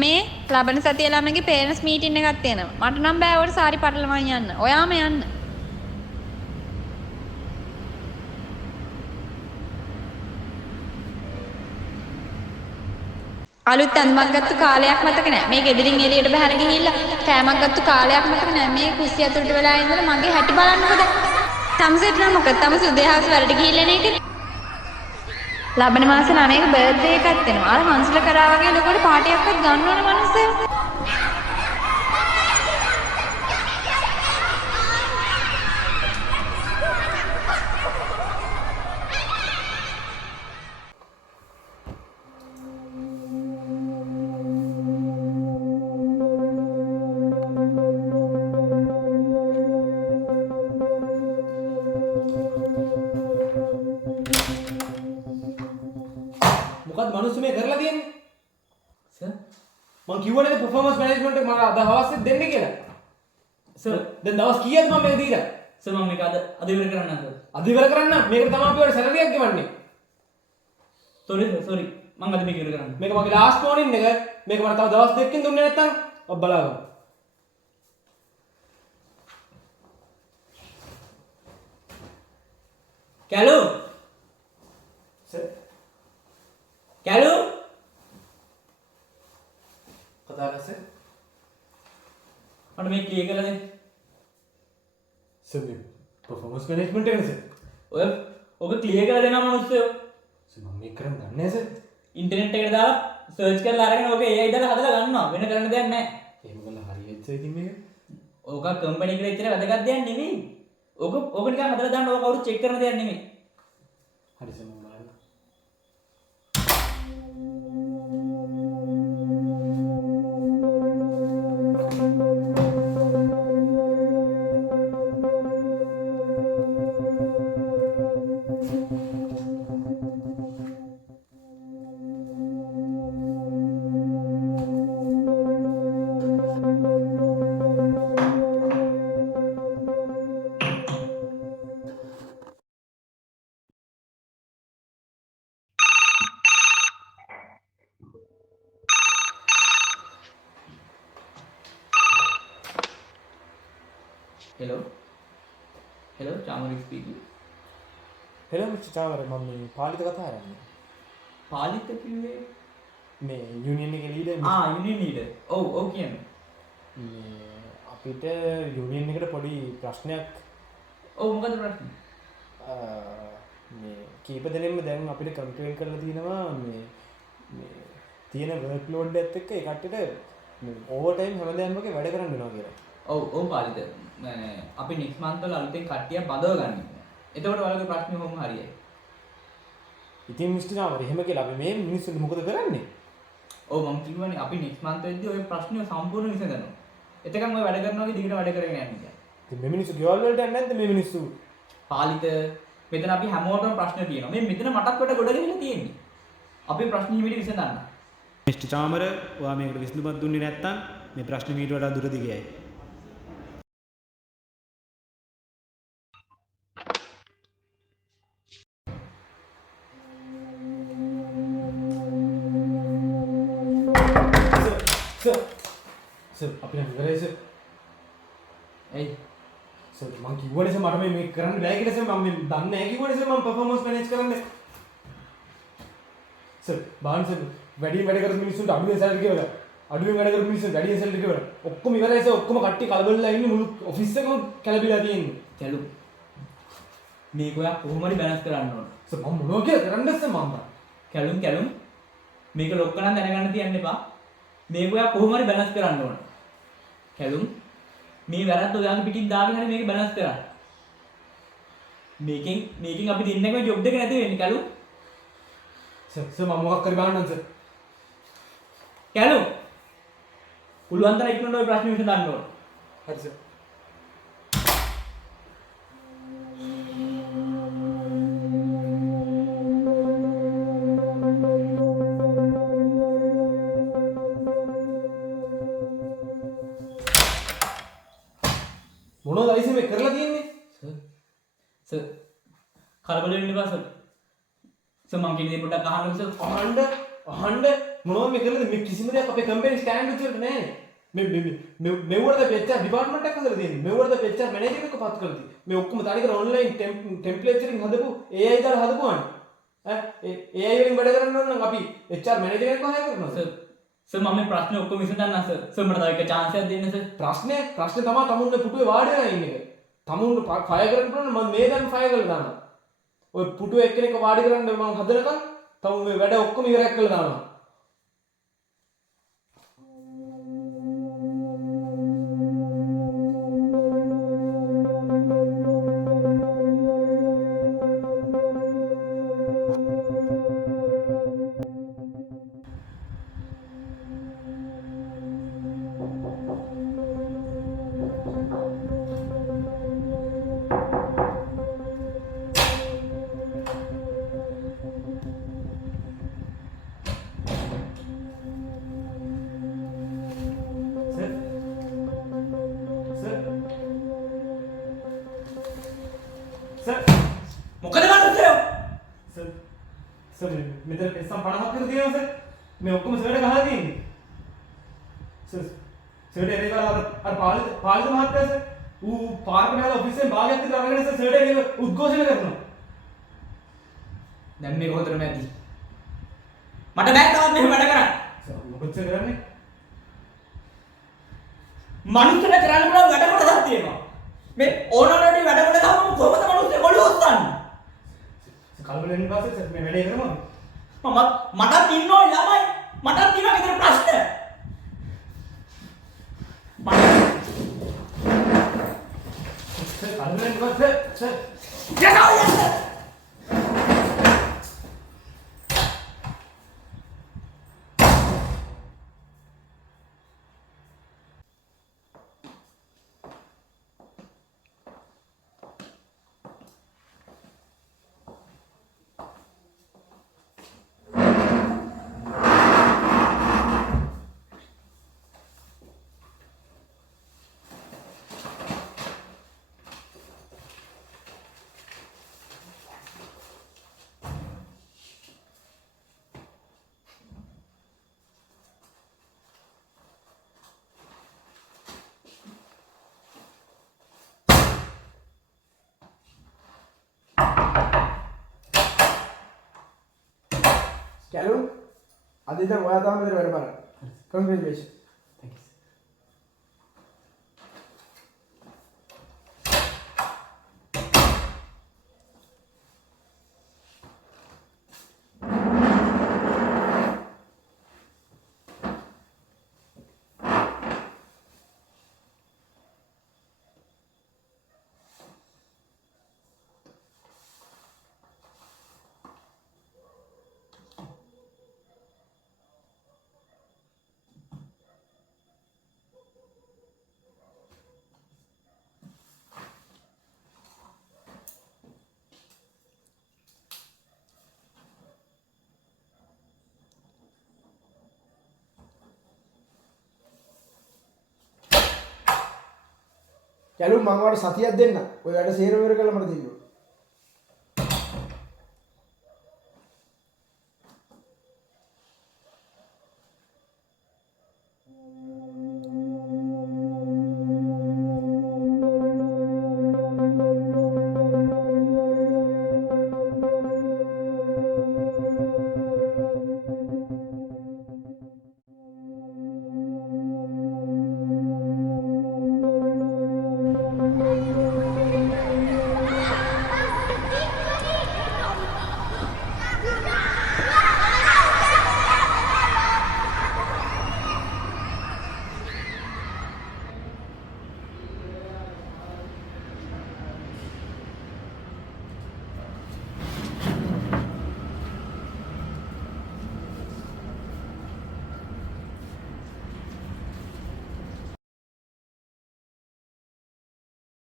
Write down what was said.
මේ ලබන සතිය ළමගේ පේරන්ට්ස් මීටින් එකක් තියෙනවා. මට නම් බෑ ඔයාලට සාරි පටලවන් යන්න. ඔයාම යන්න. අලුත් ඇඳුමක් ගත්ත කාලයක් මතක නැහැ. මේ ගෙදරින් එළියට බහැර ගිහිල්ලා කෑමක් ගත්ත කාලයක් මතක නැහැ. මේ කුස්සිය ඇතුළට වෙලා ඉඳලා මගේ හැටි බලන්නකොද? තමසෙත් නම් මොකද? තමස උදේහවස වැඩට ගිහිල්ලා නේ ඒක. ලබන මාස 9ක බර්ත්ඩේ එකක් වෙනවා. අර හංසල කරා වගේ ලොකුට පාටියක්වත් ගන්න ඕන මිනිස්සු. මොකක්ද මිනිස්සු මේ කරලා තියෙන්නේ? සර් මං කිව්වනේ performance management එක මම අද හවස්සේ දෙන්න කියලා. සර් දැන් දවස් කීයද මම මේක දීලා? සර් මම මේක අද ඉවර කරන්න සර්. අද ඉවර කරන්න මේකට තමයි අපි ඔයාලට සැලරියක් ගෙවන්නේ. සෝරි මම අද මේක ඉවර කරන්න. මේක මගේ ලාස්ට් වෝනින් එක. මේක මට තව දවස් දෙකකින් දුන්නේ නැත්තම් ඔබ බලාගන්න. කැලු සර් කැලු කතා කරලා සර්. මට මේක ක්ලියර් කරලා දෙන්න. සර් මේ performance management එකනේ සර්. ඔක ක්ලියර් කරලා දෙනවා මිනිස්සුયો. සර් මම මේක කරන්න දන්නේ නැහැ සර්. ඉන්ටර්නෙට් එකට දාලා සර්ච් කරලා අරගෙන ඔක AI දාලා හදලා ගන්නවා. වෙන කරන්න දෙයක් නැහැ. එහෙම කළා හරියට සර් ඉතින් මේක. ඕක කම්පැනි එකට ඉතර වැදගත් දෙයක් නෙමෙයි. ඕක නිකන් හදලා දාන්න ඕක කවුරු චෙක් කරන දෙයක් නෙමෙයි. හරි සර් මම බලන්න. Hello Chamari speaking. Hello mister Chamara මම මේ පාලිත කතා කරන්නේ. පාලිත කිව්වේ මේ යුනියන් එකේ ලීඩර් යුනියන් ලීඩර්. ඔව් කියන්නේ. මේ අපිට යුනියන් එකට පොඩි ප්‍රශ්නයක්. ඔව් මොකද ප්‍රශ්නේ? මේ කීප දෙනෙක්ම දැන් අපිට කම්ප්ලේන්ට් කරලා තියෙනවා මේ තියෙන වර්ක් ලෝඩ් එකත් එක්ක ඒ කට්ටියට මේ ඕවර් ටයිම් හැමදාම වගේ වැඩ කරන්න වෙනවා කියලා. ඔව් පාලිත. අපි නෙක්ස්ට් මන්ත් වල අලුතෙන් කට්ටියක් බඳව ගන්න. එතකොට ඔයාලගේ ප්‍රශ්නේ කොහොම හරියයි. ඉතින් මිස්ටර් චාමර එහෙම කියලා අපි මේ මිනිස්සුන්ට මොකද කරන්නේ? ඔව් මම කිව්වනේ අපි නෙක්ස්ට් මන්ත් වෙද්දී ඔය ප්‍රශ්නේ සම්පූර්ණ විසඳනවා. එතකන් ඔය වැඩ කරනවා වගේ දිගට වැඩ කරගෙන යන්න කියලා. ඉතින් මේ මිනිස්සු ගෙවල් වලට යන්නේ නැද්ද මේ මිනිස්සු? පාලිත මෙතන අපි හැමෝටම ප්‍රශ්න තියෙනවා. මේ මෙතන මටත් කොට ගොඩ ගෙනිලා තියෙන්නේ. අපි ප්‍රශ්න හිමිට විසඳන්න. මිස්ටර් චාමර ඔයා මේකට විසඳුමක් දුන්නේ නැත්නම් මේ ප්‍රශ්නේ මීට වඩා දුර දිගයි. සර් අපි නම් ඉවරයි සර්. එයි සර් මං කිව්වනේ සර් මට මේ කරන්න බෑ කියලා සර් මම මේ දන්නේ නැහැ කිව්වනේ සර් මම performance manage කරන්න. සර් බාන් සර් වැඩියෙන් වැඩ කරපු මිනිස්සුන්ට අඩුවෙන් සැලරි ගෙවලා අඩුවෙන් වැඩ කරපු මිනිස්සුන්ට වැඩියෙන් සැලරි ගෙවලා ඔක්කොම ඉවරයි සර් ඔක්කොම කට්ටිය කලබලලා ඉන්නේ මුළු ඔෆිස් එකම කැළඹිලා තියෙන්නේ. කැලු මේක ඔයා කොහොම හරි බැලන්ස් කරන්න ඕන. සර් මම මොනවා කියලා කරන්නද සර් මම. කැලුම් මේක ලොක්කනම් දැනගන්න තියන්න එපා. මේක ඔයා කොහොම හරි බැලන්ස් කරන්න ඕන. කැලුම් මේ වැරද්ද ඔයාගේ පිටින් දාගෙන හරි මේක බැලන්ස් කරන්න. මේකෙන් අපි දෙන්නගේ ජොබ් එක නැති වෙන්නේ කැලුම්. සර් මම මොකක් කරේ බලන්නම් සර්. කැලුම් පුළුවන් තරම් ඉක්මනට ඔය ප්‍රශ්නේ විසඳන්න ඕන. හරි සර්. මොනවද අයිස මේ කරලා තියෙන්නේ? සර් කලබල වෙන්න එපා සර්. සර් මම කියන දේ පොඩ්ඩක් අහන්න සර්. අහන්න මොනවද මේ කරන්නේ මේ කිසිම දෙයක් අපේ කම්පැනි ස්ටෑන්ඩඩ්ස් වලට නැහැ මේ මෙව්වරද HR ඩිපාර්ට්මන්ට් එකක් හදලා තියෙන්නේ මෙව්වරද HR මැනේජර් එකක් පත් කරලා තියෙන්නේ මේ ඔක්කොම තනිකර ඔන්ලයින් ටෙම්ප්ලේට්ස් වලින් හදපු AI දාලා හදපුවානේ AI වලින් වැඩ කරන්න ඕන නම් අපි HR මැනේජර් එකක් හොයලා කරනවා සර් මම මේ ප්‍රශ්නේ ඔක්කොම විසඳන්න සර් මට තව එක chance එකක් දෙන්න සර් ප්‍රශ්නේ තමයි තමුන්ගේ පුටුවේ වාඩි වෙලා ඉන්න එක තමුන්ගේ ෆයර් කරන්න පුළුවන් මම මේ දැන් ෆයර් කරලා දානවා ඔය පුටුවේ එක්කෙනෙක් වාඩි කරන්න මම හදනකම් තමුන් මේ වැඩ ඔක්කොම ඉවරයක් කරලා දානවා මොකද මනුස්සයෝ සර් මෙතන එස්සම් 50ක් විතර තියෙනවා සර් මේ ඔක්කොම සර්ට ගහලා තියෙන්නේ සර්ට ඒක අර පාලිත මහත්තයා සර් ඌ පාර්කට ගහලා ඔෆිස් එකෙන් භාගයක් විතර අරගෙන සර්ට ඒක උද්ඝෝෂණය කරනවා දැන් මේක හොඳටම ඇති මට බෑ තවත් මෙහෙම වැඩ කරන්න සර් මොකද සර් කරන්නේ මනුස්සයෙක් කරන්න පුළුවන් වැඩ කොටසක් තියෙනවා මේ ඕනෝලටි වැඩ කොට ගහම කොහොමද මනුස්සයෙක් ඔළුව උස්සන්නේ කල්පලෙන් පස්සේ සර් මේ වැඩේ කරමු මටත් ඉන්නෝ ළමයි මටත් තියෙනවා විතර ප්‍රශ්න සර් කල්පලෙන් පස්සේ සර් යනවා යන්න කැලුම් අද ඉඳන් ඔයා තමයි මෙතන වැඩ බලන්න. කන්ග්‍රැචුලේෂන්. කැලුම් මම ඔයාලට සතියක් දෙන්න. ඔය වැඩ සේරම ඉවර කරලා මට දෙන්න.